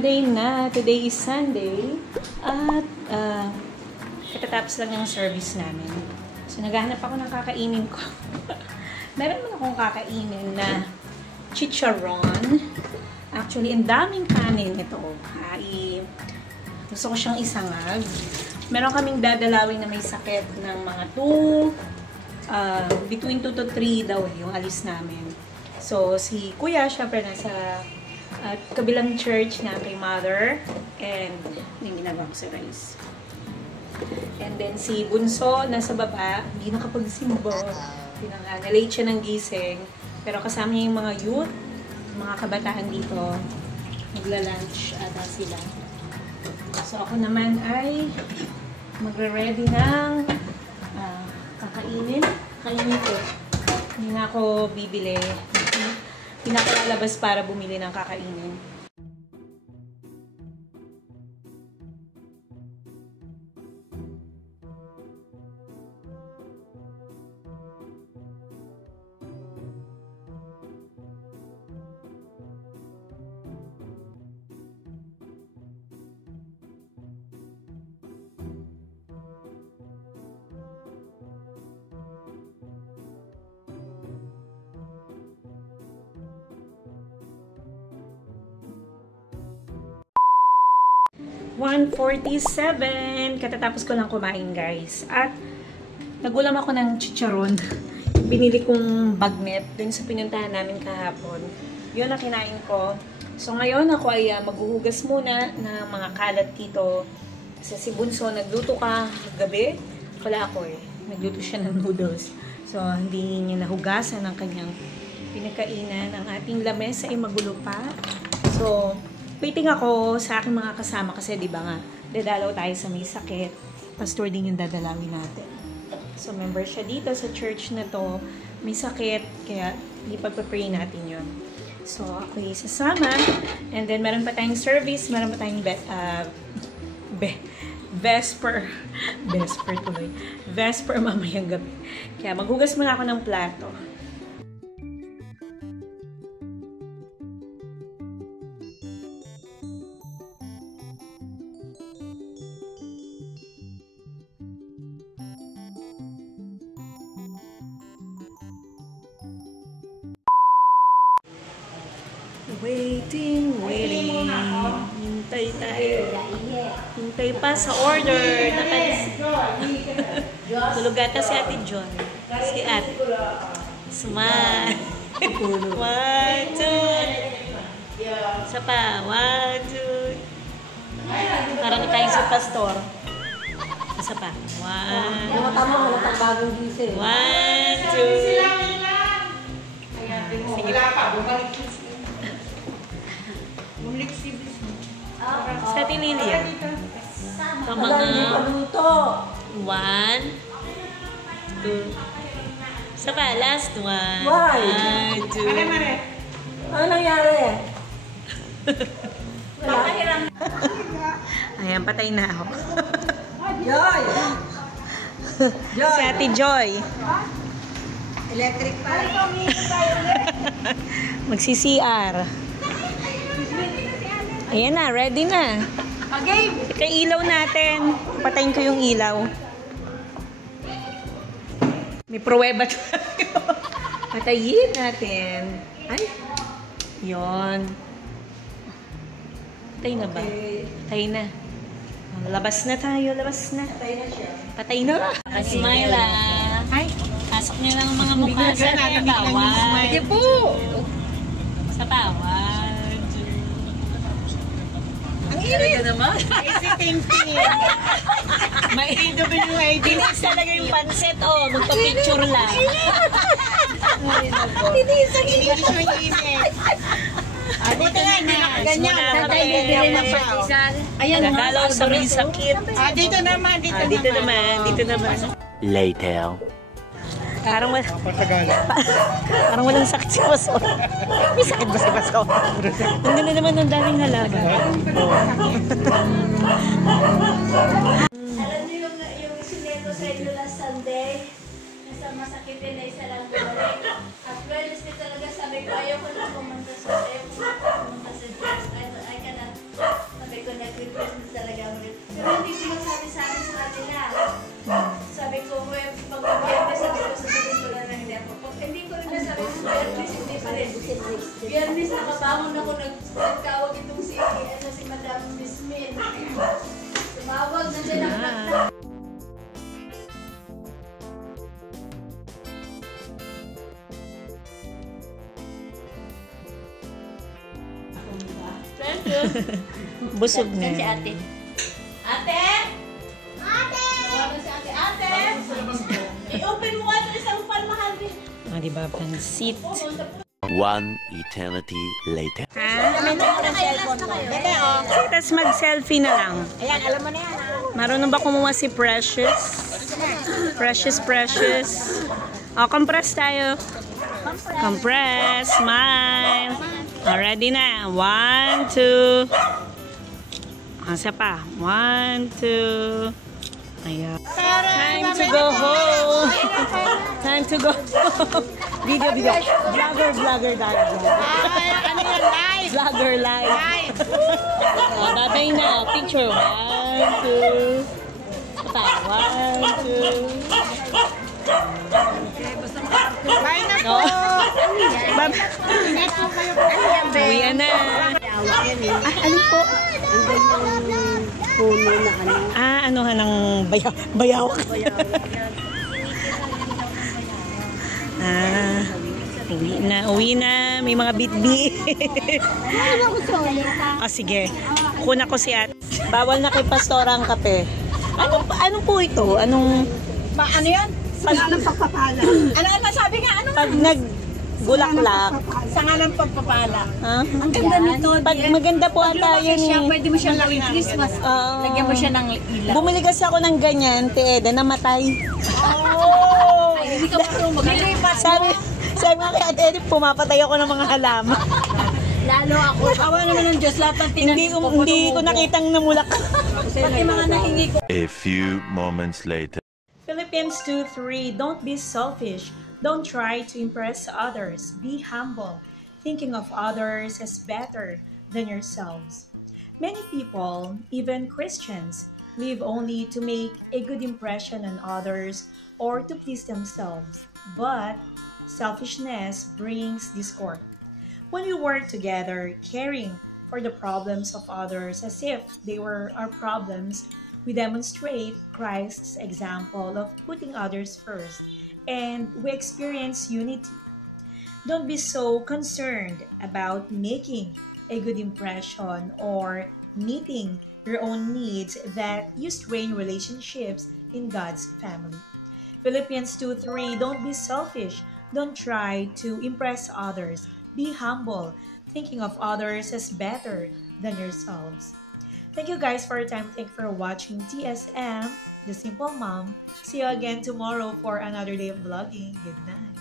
Sunday na. Today is Sunday. At katatapos lang yung service namin. So, naghahanap ako ng kakainin ko. Meron naman akong kakainin na chicharon. Actually, ang daming kanin ito. Gusto ko siyang isangag. Meron kaming dadalawin na may sakit ng mga between 2 to 3 daw yung alis namin. So, si Kuya, syempre nasa kabilang church na kay Mother. And yung ginagawa ko sa rice. And then si Bunso, nasa baba, hindi nakapagsimba. Nalate siya ng gising. Pero kasama niya yung mga youth, mga kabataan dito. Magla-lunch ata sila. So ako naman ay magre-ready ng kakainin. Kainin ko. Hindi na ako bibili. Hindi na ako lalabas para bumili ng kakainin. $1.47. Katatapos ko lang kumain, guys. At nagulam ako ng chicharon. Binili kong bagnet dun sa pinuntahan namin kahapon. Yun ang kinain ko. So ngayon ako ay maghuhugas muna ng mga kalat dito. Kasi si Bunso nagluto ka gabi. Wala ako eh. Nagluto siya ng noodles. So hindi niya nahugasan ang kanyang pinagkainan. Ang ating lamesa ay magulo pa. So waiting ako sa aking mga kasama kasi di ba nga, dadalaw tayo sa may sakit. Pastor din yung dadalawin natin. So, member siya dito sa church na to. May sakit, kaya ipagpapray natin yun. So, ako yung sasama. And then, meron pa tayong service. Meron pa tayong Vesper. Vesper tuloy. Vesper mamayang gabi. Kaya maghugas muna ako ng plato. Waiting. Hintay tayo. Hintay pa sa order. Tulog ata si Ate John. Si Ate. Smile. 1, 2. Isa pa. 1, 2. Parang tayong si Pastor. Isa pa. 1. Yung tama, halatang bagong gising. 1, 2. Sige pa. Sa Tinilia. Sa mga 1, 2. Sa pa, last 1. 1, 2. Ano nangyari? Ayan, patay na ako. Joy! Si Ate Joy. Electric pa. Magsi-CR. Ayan na, ready na. Okay. Ito ilaw natin. Patayin ko yung ilaw. May pruweba tayo. Patayin natin. Ay. Yun. Patay na ba? Patay na. Labas na tayo, labas na. Patay na siya. Patay na. Smile ah. Ay. Pasok niyo lang ang mga mukha sa tawa. Sige po. Sa tawa. Ang irit naman. Easy thinking. May AWID. Dinis talaga yung panset. Oh, magpa-picture lang. Dinis ang irit. Buti nga, hindi Ganyan. Tatay bibili ng patisan. Ayan nga. Nagalaw sa may sakit. Dito naman. Dito naman. Later. Parang walang sakit si Paso. May sakit ba si Paso? Ang ganda naman ng daming halaman. Alam niyo yung sineto sa inyo last Sunday? Nasa masakit din na isa lang bumalik. At Wednesday talaga sabi ko, ayaw ko na pumunta sa church. I cannot Bumangon ako, nagtawag itong si Madam Miss Min. Tumawag, nandiyan ako nagtawag. Busog na. Si ate. Ate! Ate! Tawagan si ate. Ate! I-open mo nga ito isang palmahal din. Diba, pansit. One eternity later. Tapos mag-selfie na lang. Ayan, alam mo na yan. Marunong ba kumuha si Precious? Precious. O, compress tayo. Compress. Smile. O, ready na. 1, 2. Isa pa. 1, 2. Ayan. Time to go home. Time to go home. Video. Vlogger. Ano yan, live? Vlogger live. Babay na. Picture. 1, 2. Pa. 1, 2. Bye na po. Uwian na. Ano po? Puno na ano. Ano ha ng bayawak. Uwi na. May mga bitbit. Sige. Kuna ko si At. Bawal na kay Pastora ang kape. Ano po ito? Ano yan? Sangalang pagpapala. Ano sabi nga? Ano? Pag nagbulaklak. Sangalang pagpapala. Ang ganda nito. Pag maganda po ata yun eh. Pwede mo siyang gawing Christmas. Lagyan mo siya ng ilaw. Bumili kasi ako ng ganyan, Te Eda, namatay. Ay, hindi ka marunong Sabi nga kay Ate Edith, pumapatay ako ng mga halaman. Lalo ako. Awa naman ng Diyos, lahat ng tinanim ko. Hindi ko nakitang namulak. Pati mga nahingi ko. A few moments later. Philippians 2:3. Don't be selfish. Don't try to impress others. Be humble, thinking of others as better than yourselves. Many people, even Christians, live only to make a good impression on others or to please themselves. But selfishness brings discord. When we work together, caring for the problems of others as if they were our problems, we demonstrate Christ's example of putting others first, and we experience unity. Don't be so concerned about making a good impression or meeting your own needs that you strain relationships in God's family. Philippians 2:3. Don't be selfish. Don't try to impress others. Be humble, thinking of others as better than yourselves. Thank you guys for your time. Thank you for watching TSM, The Simple Mom. See you again tomorrow for another day of vlogging. Good night.